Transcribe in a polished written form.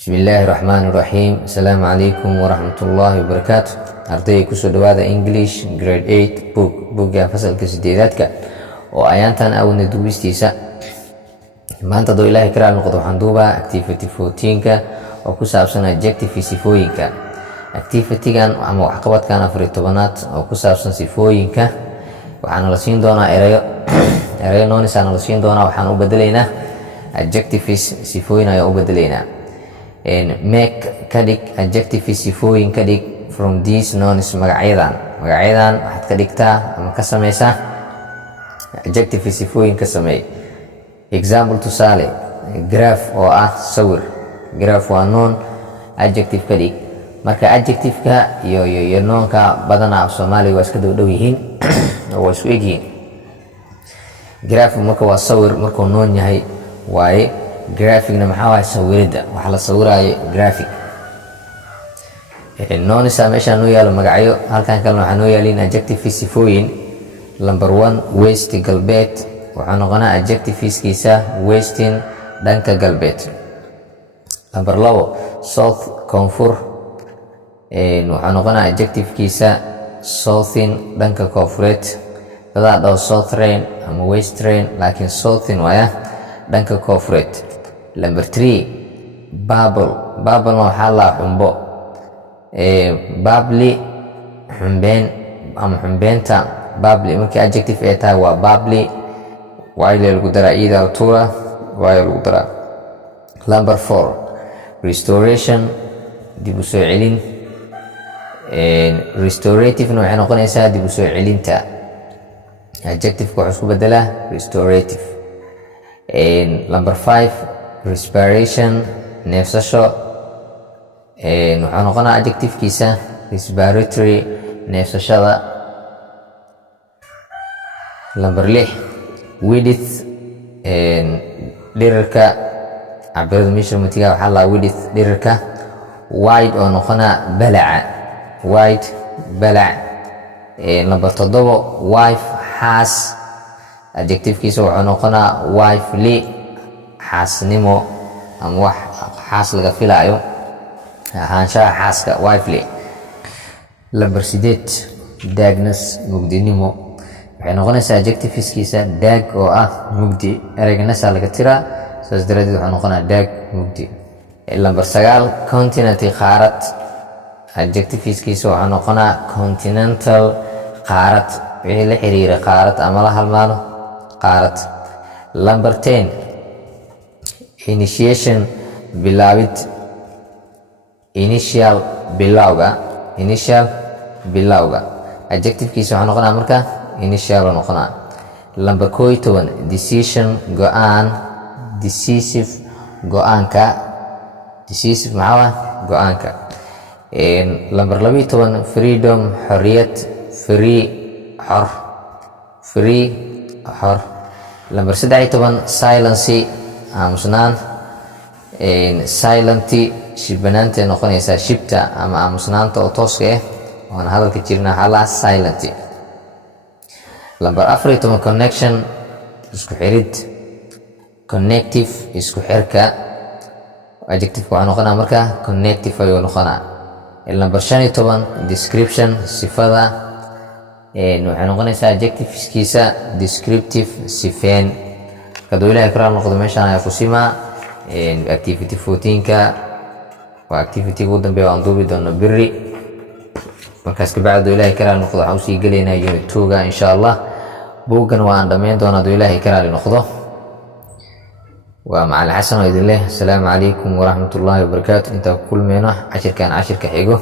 Bismillahirrahmanirrahim. Assalamualaikum warahmatullahi wabarakatuh. Arday kusoo dhawaada English grade 8 buugga fasalka 8aadka oo ayaantan aawna duubistiisa. Maanta doo Ilaahay karaal noqdo waxaan duubaa activity 14ka oo ku saabsan adjective sifooyinka. Activity-gan ama waxqabadkan 14aad oo ku saabsan sifooyinka waxaan la siin doonaa erayo noonisaan la siin doonaa. Waxaan u bedelaynaa adjectives sifooyin ayaa u bedelaynaa. And make kadig adjective sifooyin kadig from these nouns magacyadan waxaad ka dhigtaa ama ka samaysaa adjective sifooyin ka sameey. Example tusaale graph oo ah sawir. Graph waa noun, adjective kadig. Marka adjective-ka iyo noonka badanaa af Soomaaliga waa iska dhow yihiin oo waa isu egyihiin. Graph marka waa sawir, markuu noon yahay waaye. Graphicna maxaa waaye sawirida, waxa la sawiraayo graphic. Noonisa meesha noo yaalo magacyo, halkan kalena waxaa noo yaaliin adjective sifooyin. Number 1 west galbeed waxaa noqonaa adjectiveskiisa westin dhanka galbeed. Number 2 south koonfur waxaa noqonaa adjectivekiisa southin dhanka koonfureed. dadaa dhaw southern ama western laakiin southin waaya dhanka koonfureed. Number 3 babble waxaa la xumbo babli xumbeen ama xumbeenta. Babli markii adjective ay tahay waa babli, waa lagu daraa ida altura, waa lagu daraa. Number 4 restoration dib u soo celin. Restorative waxay noqonaysaa dib u soo celinta. Adjective waxaa isku bedelaa restorative. Number 5 respiration neefsasho waxaa noqonaa adjectivekiisa respiratory neefsashada. Number 6 width dhirirka cabirada measurementga waxaa la width dhirirka. Wide oo noqonaa balaca, wide balac. Number 7 wife xaas, adjectivekiisa waxaa noqonaa wifely xaasnimo ama wax xaas laga filaayo ahaanshaha xaaska wifely. Number 8 darkness mugdinimo waxay noqonaysaa adjectiveskiisa dark oo ah mugdi. eragnasa laga tiraa, saas daraadeed waxaa noqonaa dark mugdi. Number 9 continent qaarad, adjectiveskiisa waxaa noqonaa continental qaarad, wixii la xiriira qaarad ama la halmaano qaarad. Number 10 initiation bilaawid, initial bilawga adjectivekiisa waxaa noqonaa marka initial noqonaa. Number 11 decision go'aan, decisive go'aanka, decisive maxaa go'aanka. Number 12 freedom xorriyad, free xor. Number 13 silence aamusnaan, silenti shibanaanta noqonaysaa shibta ama aamusnaanta oo tooska ah oon hadalka jirna hala silenti. Number 14 connection isku xirid, connective isku xirka, adjective waxaa noqonaa marka connective ayuu noqonaa. Number 15 description sifada waxay noqonaysaa adjectiveskiisa descriptive sifeen. kadoo Ilaahay karaal noqdo meeshaan ayaa ku simaa activity 14ka waa activity ugu dambeeya aan duubi doono berri. markaas ka bacdo Ilaahay karaal noqdo waxaan usii gelaynaa unit 2ga insha Allah. buuggan waan dhammayn doonaa doo Ilaahay karaal noqdo. waa macallin xasan oo idin leh assalaamu calaykum waraxmatullaahi wabarakaatuh. intaa ku kulmeyno cashirkan cashirka xigo.